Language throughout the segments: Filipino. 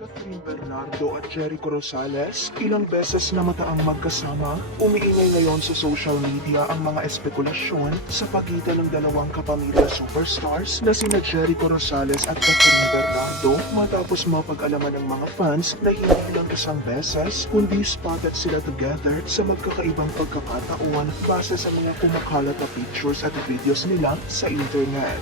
Catherine Bernardo at Jericho Rosales, ilang beses na mataang magkasama, umiingay ngayon sa social media ang mga espekulasyon sa pagitan ng dalawang kapamilya superstars na sina Jericho Rosales at Catherine Bernardo matapos mapag-alaman ng mga fans na hindi lang isang beses kundi spotted sila together sa magkakaibang pagkakataon base sa mga kumakalat na pictures at videos nila sa internet.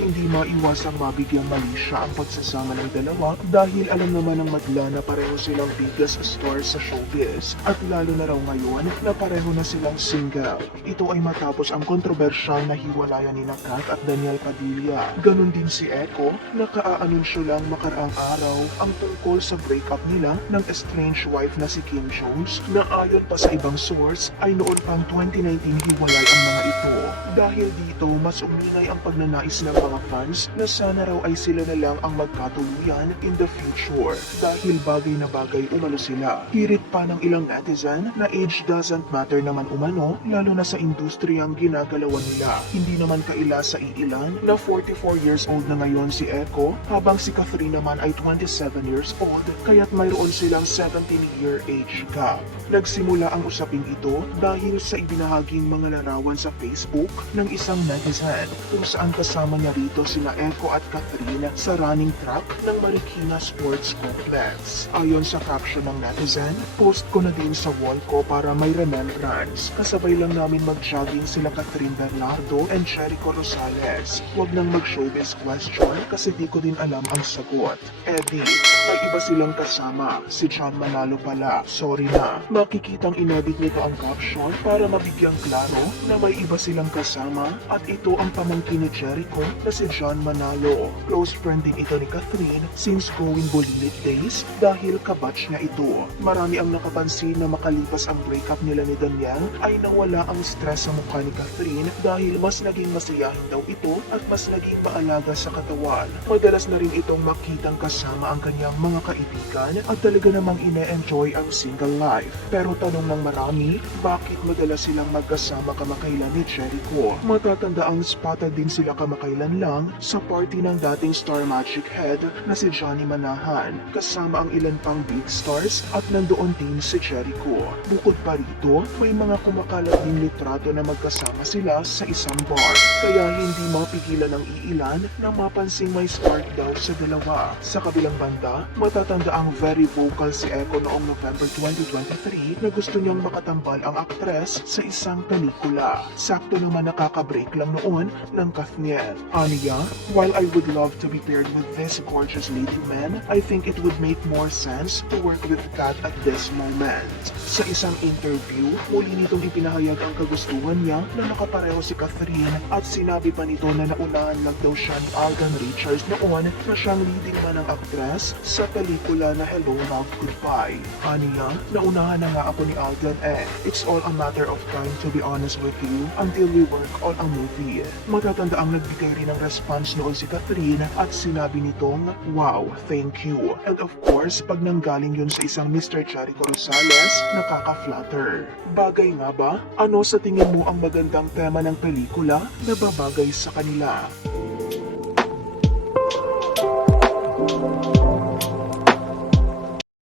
Hindi maiwasang mabigyang mali siya ang pagsasama ng dalawa dahil alam naman ng madla na pareho silang biggest stars sa showbiz at lalo na raw ngayon na pareho na silang single. Ito ay matapos ang kontrobersyal na hiwalayan ni Kat at Daniel Padilla. Ganon din si Echo na ka-aanunsyo lang makaraang araw ang tungkol sa breakup nila ng estranged wife na si Kim Jones na ayon pa sa ibang source ay noon pang 2019 hiwalay ang mga ito. Dahil dito mas umingay ang pagnanais ng mga fans na sana raw ay sila na lang ang magkatuluyan in the future dahil bagay na bagay umano sila. Hirit pa ng ilang netizen na age doesn't matter naman umano lalo na sa industriyang ginagalawan nila. Hindi naman kaila sa iilan na 44 years old na ngayon si Echo habang si Catherine naman ay 27 years old kaya't mayroon silang 17-year age gap. Nagsimula ang usaping ito dahil sa ibinahaging mga larawan sa Facebook ng isang netizen kung saan kasama niya rito sina Echo at Catherine sa running track ng Marikina Sports Complex. Ayon sa caption ng netizen, post ko na din sa wall ko para may remembrance. Kasabay lang namin mag-jogging sila Catherine Bernardo and Jericho Rosales. Huwag nang mag-showbiz question kasi di ko din alam ang sagot. Eddie, may iba silang kasama. Si John Manalo pala. Sorry na. Makikitang inedit nito ang caption para mabigyang klaro na may iba silang kasama at ito ang pamangkin ni Jericho na si John Manalo. Close friend din ito ni Catherine since going Bulilit days dahil kabatch niya ito. Marami ang nakapansin na makalipas ang breakup nila ni Daniel ay nawala ang stress sa mukha ni Catherine dahil mas naging masayahin daw ito at mas naging maalaga sa katawan. Madalas na rin itong makitang kasama ang kanyang mga kaibigan at talaga namang ine-enjoy ang single life. Pero tanong ng marami, bakit madalas silang magkasama kamakailan ni Jericho? Matatanda ang spotted din sila kamakailan lang sa party ng dating Star Magic Head na si Johnny Manahan kasama ang ilan pang big stars at nandoon din si Jericho. Bukod pa rito, may mga kumakalat din litrato na magkasama sila sa isang bar. Kaya hindi mapigilan ng iilan na mapansing may spark daw sa dalawa. Sa kabilang banda, matatanda ang very vocal si Echo noong November 2023 na gusto niyang makatambal ang aktres sa isang pelikula. Sakto naman nakaka-break lang noon ng Kathniel. Aniya, while I would love to be paired with this gorgeous leading man, I think it would make more sense to work with Kat at this moment. Sa isang interview, muli nitong ipinahayag ang kagustuhan niya na makapareho si Catherine at sinabi pa nito na naunahan lang daw siya ni Alden Richards noon na siyang leading man ng aktres sa pelikula na Hello Love Goodbye. Aniya, naunahan na nga ako ni Alden it's all a matter of time to be honest with you until we work on a movie. Matatanda ang nagbigay rin ng response noon si Catherine at sinabi nitong, wow, thank you. And of course, pag nanggaling yun sa isang Mr. Jericho Rosales, nakaka-flatter. Bagay nga ba? Ano sa tingin mo ang magandang tema ng pelikula na babagay sa kanila?